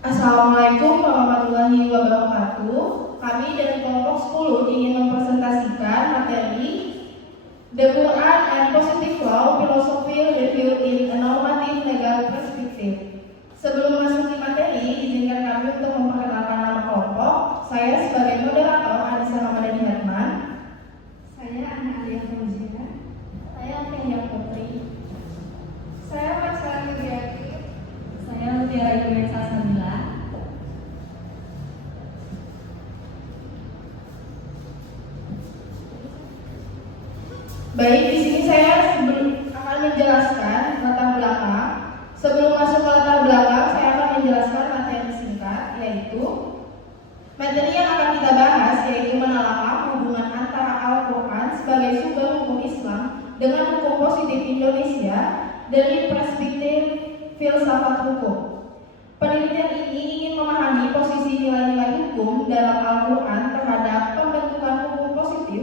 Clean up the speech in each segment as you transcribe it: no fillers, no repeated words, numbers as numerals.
Assalamualaikum warahmatullahi wabarakatuh. Kami dari kelompok 10 ingin mempresentasikan materi The Quran and Positive Law Philosophy Review in a Normative Legal Perspective. Sebelum masuki materi, izinkan kami untuk memperkenalkan nama kelompok. Saya sebagai moderator Anissa Ramadhani Herman. Saya Ana Alia Fauzia. Saya Afinia Putri. Saya Marcella Widiati. Saya Mutiara Ibu Salsabila. Baik, di sini saya akan menjelaskan latar belakang. Sebelum masuk ke latar belakang, saya akan menjelaskan materi singkat, yaitu materi yang akan kita bahas yaitu menelaah hubungan antara Al-Quran sebagai sumber hukum Islam dengan hukum positif Indonesia dari perspektif filsafat hukum. Penelitian ini ingin memahami posisi nilai-nilai hukum dalam Al-Quran terhadap pembentukan hukum positif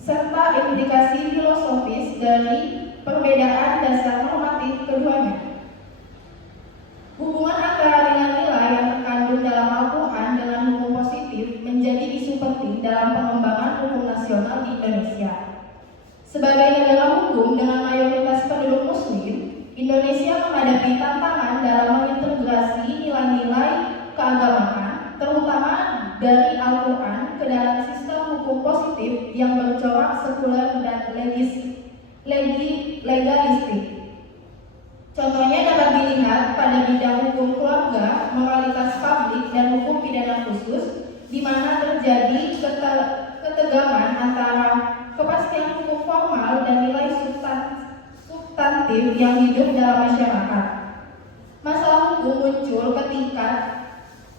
serta implikasi filosofis dari perbedaan dasar normatif keduanya. Hubungan antara nilai-nilai yang terkandung dalam Al-Quran dengan hukum positif menjadi isu penting dalam pengembangan hukum nasional di Indonesia. Sebagai negara hukum dengan mayoritas penduduk Muslim, Indonesia menghadapi tantangan dalam mengintegrasi nilai-nilai keagamaan, terutama dari Al-Quran ke dalam sistem hukum positif yang bercorak sekuler dan legalistik. Contohnya dapat dilihat pada bidang hukum keluarga, moralitas publik, dan hukum pidana khusus, di mana terjadi ketegangan antara kepastian hukum formal dan nilai substantif yang hidup dalam masyarakat. Masalah hukum muncul ketika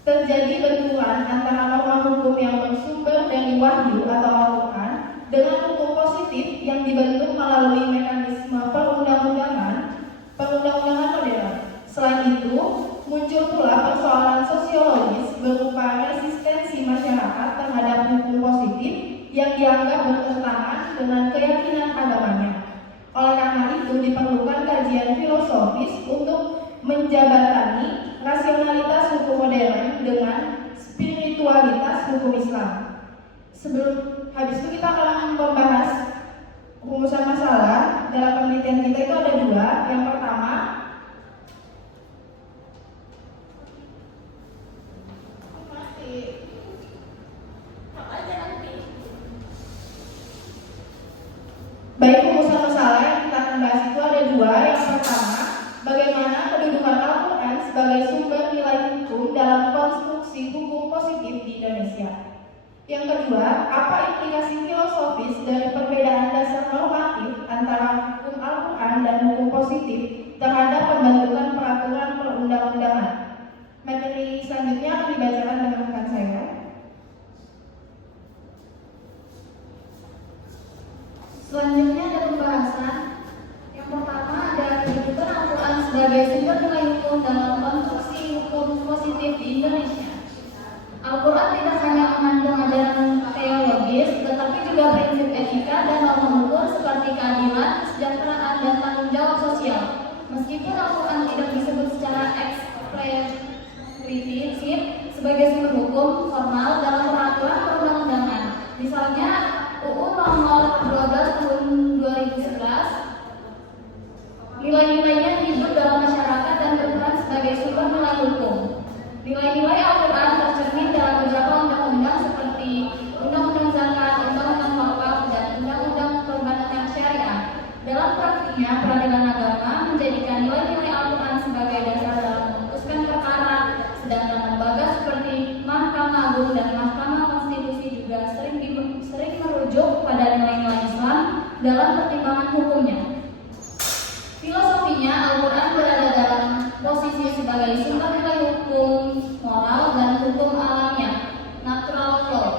terjadi benturan antara norma hukum yang bersumber dari wahyu atau Al-Quran dengan hukum positif yang dibentuk melalui mekanisme perundang-undangan modern. Selain itu, muncul pula persoalan sosiologis berupa resistensi masyarakat terhadap hukum positif yang dianggap bertentangan dengan keyakinan agamanya. Oleh karena itu, diperlukan kajian filosofis untuk menjabatani rasionalitas hukum modern dengan spiritualitas hukum Islam. Habis itu kita akan membahas rumusan masalah. Dalam penelitian kita itu ada dua. Yang pertama, baik, rumusan masalah yang kita akan bahas itu ada dua. Yang pertama, bagaimana kedudukan Al-Quran sebagai sumber nilai hukum dalam konstruksi hukum positif di Indonesia. Yang kedua, apa implikasi filosofis dari perbedaan dasar normatif antara hukum Al-Quran dan hukum positif terhadap pembentukan peraturan perundang-undangan. Materi selanjutnya akan dibacakan dengan rekan saya. Selanjutnya ada pembahasan. Yang pertama ada kedudukan Al-Quran sebagai sumber nilai hukum dalam konstruksi hukum positif di Indonesia. Al-Quran tidak hanya mengandung ajaran teologis, tetapi juga prinsip etika dan norma hukum seperti keadilan, kesejahteraan, dan tanggung jawab sosial. Meskipun Al-Quran tidak disebut secara eksplisit sebagai sumber hukum formal dalam peraturan perundang-undangan, misalnya UU Nomor 12 Tahun 2011, nilai-nilainya hidup dalam masyarakat dan berperan sebagai sumber nilai hukum. Nilai-nilai Al-Quran tercermin dalam beberapa undang-undang seperti Undang-Undang Zakat, Undang-Undang Wakaf, dan Undang-Undang Perbankan Syariah. Dalam praktiknya, peradilan agama menjadikan nilai-nilai Al-Quran sebagai dasar dalam memutuskan perkara, sedangkan lembaga seperti Mahkamah Agung dan Mahkamah Konstitusi juga sering merujuk pada nilai-nilai Islam dalam pertimbangan hukumnya. Filosofinya, Al-Quran berada dalam posisi sebagai sumber nilai hukum moral dan hukum alamiah, natural law,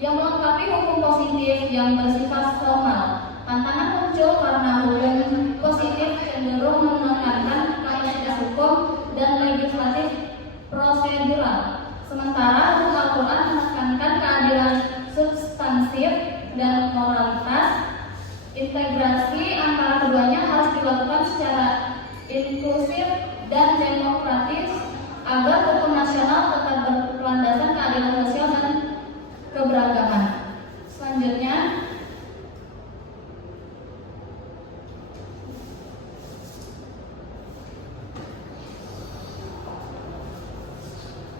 yang melengkapi hukum positif yang bersifat formal. Tantangan muncul karena hukum positif cenderung menekankan kaidah hukum dan legislatif prosedural, sementara hukum Al-Quran menekankan keadilan substansif dan moralitas. Integrasi antara keduanya harus dilakukan secara inklusif dan demokratis agar hukum nasional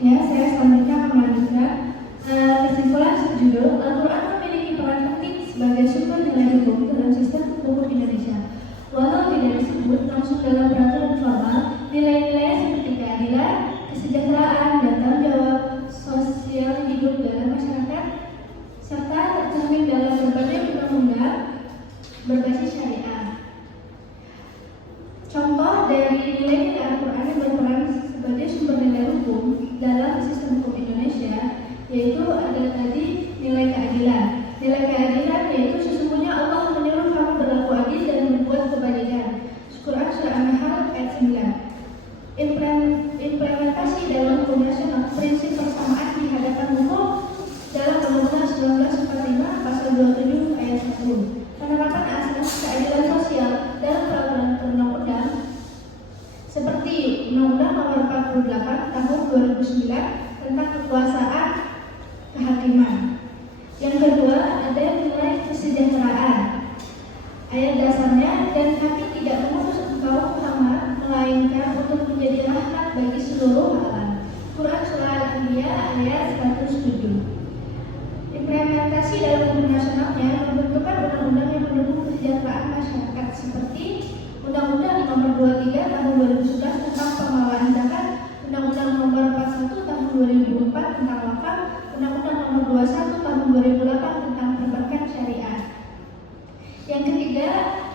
Ya, saya selanjutnya akan melanjutkan kesimpulan subjudul Al-Quran memiliki peran penting sebagai sumber nilai hukum dalam sistem hukum Indonesia. Walau tidak disebut langsung dalam peraturan formal, nilai-nilai seperti keadilan, kesejahteraan, dan tanggung jawab sosial hidup dalam masyarakat serta tercermin dalam berbagai undang-undang berbasis syariah. Contoh dari nilai-nilai Al-Quran yang berperan sebagai sumber nilai hukum dalam sistem hukum Indonesia yaitu ada tadi nilai keadilan. Nilai keadilan yaitu sesungguhnya Allah menyuruh kamu berlaku adil dan berbuat kebajikan. Quran Surah An-Nahl ayat 9. Implementasi dalam hukum nasional prinsip persamaan di hadapan hukum dalam Undang-Undang 1945 pasal 27 ayat 1. Penerapan asas keadilan sosial dalam peraturan perundang-undang seperti Undang-Undang Nomor 48 Tahun 2009 tentang kekuasaan kehakiman. Yang kedua ada nilai kesejahteraan. Ayat dasarnya, dan kami tidak mengutus engkau Muhammad melainkan untuk menjadi rahmat bagi seluruh alam. Quran Surah Al-Anbiya ayat 107. Implementasi dalam hukum nasionalnya membentukkan undang-undang yang mendukung kesejahteraan masyarakat seperti Undang-Undang Nomor 23 Tahun 2011 tentang pengelolaan zakat, Undang-Undang Nomor 41 Tahun 2004 tentang wakaf, Undang-Undang Nomor 21 Tahun 2008 tentang perbankan syariah. Yang ketiga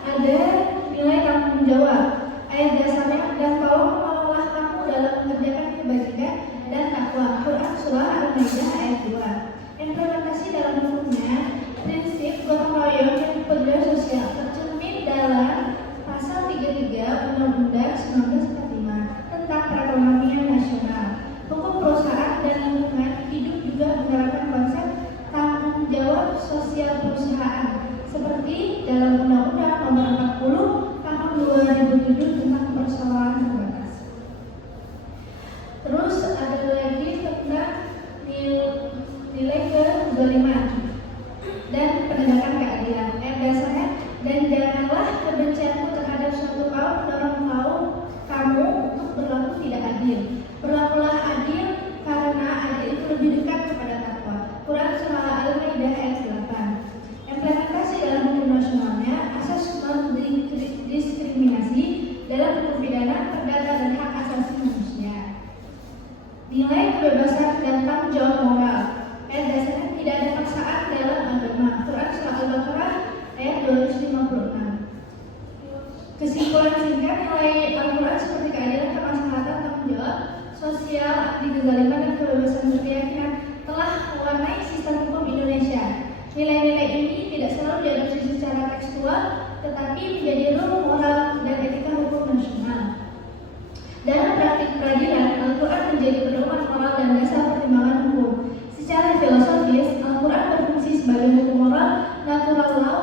ada nilai tanggung jawab. Ayat dasarnya, dan tolong menolong kamu dalam mengerjakan kebajikan dan takwa. Quran Surah Al-Maidah ayat 2. Implementasi dalam hukumnya prinsip gotong royong dan pekerjaan sosial tercermin dalam pasal 33 Undang-Undang 1945 tentang perekonomian nasional. Hukum perusahaan dan lingkungan hidup juga menerapkan konsep tanggung jawab sosial perusahaan seperti dalam Undang-Undang Nomor 40 Tahun 2007 tentang persoalan terbatas. Terus ada lagi tentang nilai kezaliman dan penegakan keadilan. Ayat dasarnya, dan janganlah kebencianmu terhadap suatu kaum mendorong kamu untuk berlaku tidak adil. Berlakulah adil karena adil itu lebih dekat kepada takwa. Quran Surah Al-Maidah ayat 8. Implementasi dalam hukum nasionalnya asas non-diskriminasi dalam hukum pidana, perdata, dan hak asasi manusia. Nilai kebebasan dan tanggung jawab moral. Ayat dasarnya, tidak ada paksaan dalam agama. Quran Surah Al-Baqarah ayat 256. Kesimpulan singkat, nilai Al-Quran seperti keadilan, kemaslahatan, tanggung jawab sosial, anti kezaliman, dan kebebasan berkeyakinan telah mewarnai sistem hukum Indonesia. Nilai-nilai ini tidak selalu diadopsi secara tekstual, tetapi menjadi rule moral dan etika hukum nasional. Dalam praktik peradilan, Al-Quran menjadi pedoman moral dan dasar pertimbangan hukum. Secara filosofis, Al-Quran berfungsi sebagai hukum moral natural law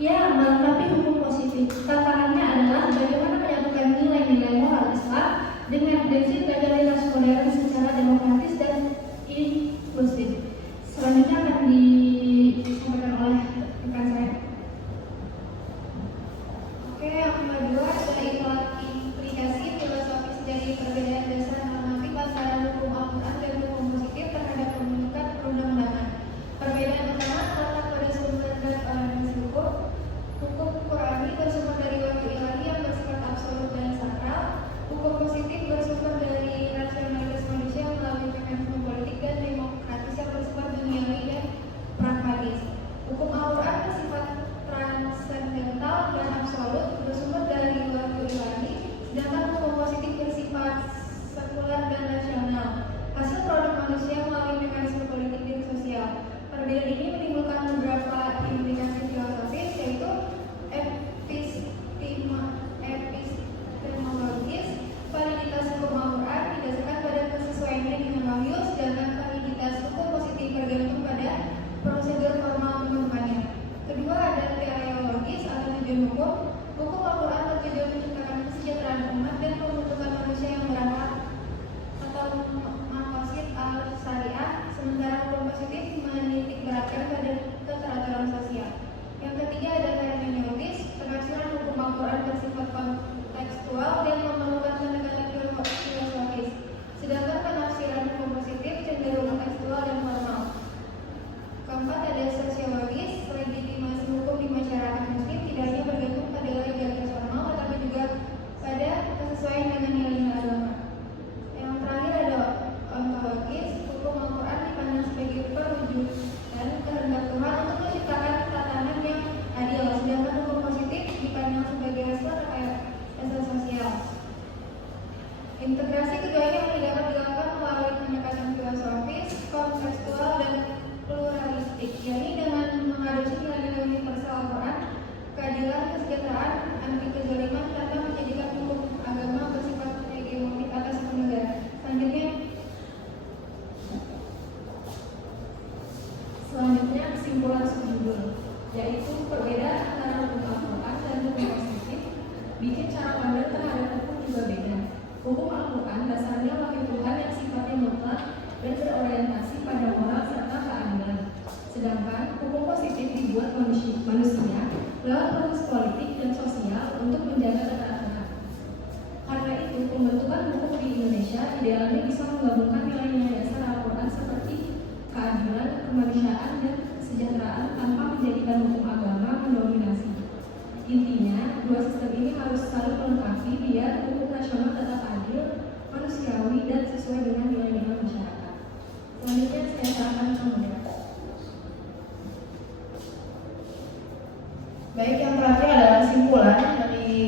yang melengkapi hukum positif. Tantangannya adalah bagaimana menyatukan nilai-nilai moral Islam dengan prinsip legalitas modern secara demokratis dan inklusif. Selanjutnya akan disampaikan oleh rekan saya. Oke, yang kedua adalah implikasi filosofis dari perbedaan dasar kesimpulan subjudul, yaitu perbedaan antara hukum Al-Quran dan hukum positif bikin cara pandang terhadap hukum juga beda. Hukum Al-Quran dasarnya wahyu Tuhan yang sifatnya mutlak dan berorientasi pada moral serta keadilan. Sedangkan hukum positif dibuat manusia lewat proses politik dan sosial untuk menjaga ketaatan. Karena itu, pembentukan hukum di Indonesia idealnya bisa menggabungkan nilai-nilai dasar Al-Quran seperti keadilan, kemanusiaan, dan kesejahteraan tanpa menjadikan hukum agama mendominasi. Intinya, dua sistem ini harus saling melengkapi biar hukum nasional tetap adil, manusiawi, dan sesuai dengan nilai-nilai masyarakat. Selanjutnya saya serahkan ke moderator. Baik, yang terakhir adalah kesimpulan dari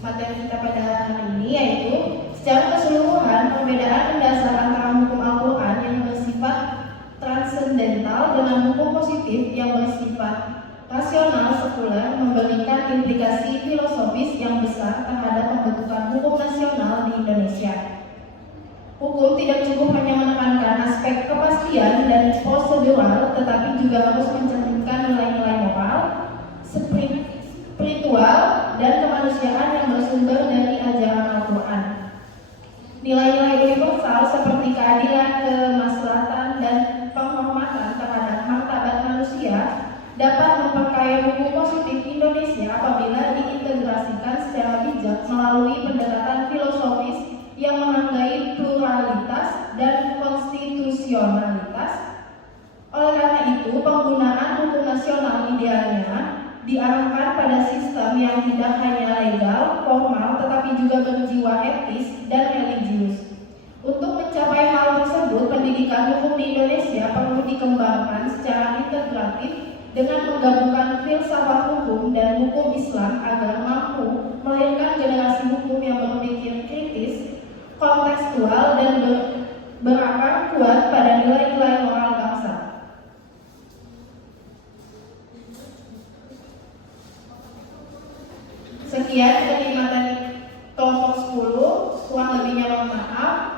materi kita pada hari ini, yaitu secara keseluruhan perbedaan mendasar antara hukum Al-Quran yang bersifat transendental dengan hukum positif yang bersifat rasional sekuler memberikan implikasi filosofis yang besar terhadap pembentukan hukum nasional di Indonesia. Hukum tidak cukup hanya menekankan aspek kepastian dan prosedural, tetapi juga harus mencerminkan nilai-nilai moral, spiritual, dan kemanusiaan yang bersumber dari ajaran Al-Quran. Nilai-nilai universal seperti keadilan, kemaslahatan, dan penghormatan terhadap martabat manusia dapat memperkaya hukum positif Indonesia apabila diintegrasikan secara bijak melalui pendekatan filosofis yang menghargai pluralitas dan konstitusionalitas. Oleh karena itu, penggunaan hukum nasional idealnya diarahkan pada sistem yang tidak hanya legal, formal, tetapi juga berjiwa etis dan religius. Untuk mencapai hal tersebut, pendidikan hukum di Indonesia perlu dikembangkan secara integratif dengan menggabungkan filsafat hukum dan hukum Islam agar mampu melahirkan generasi hukum yang berpikir kritis, kontekstual, dan berakar kuat pada nilai-nilai moral bangsa. Sekian dari materi kelompok 10, kurang lebihnya mohon maaf.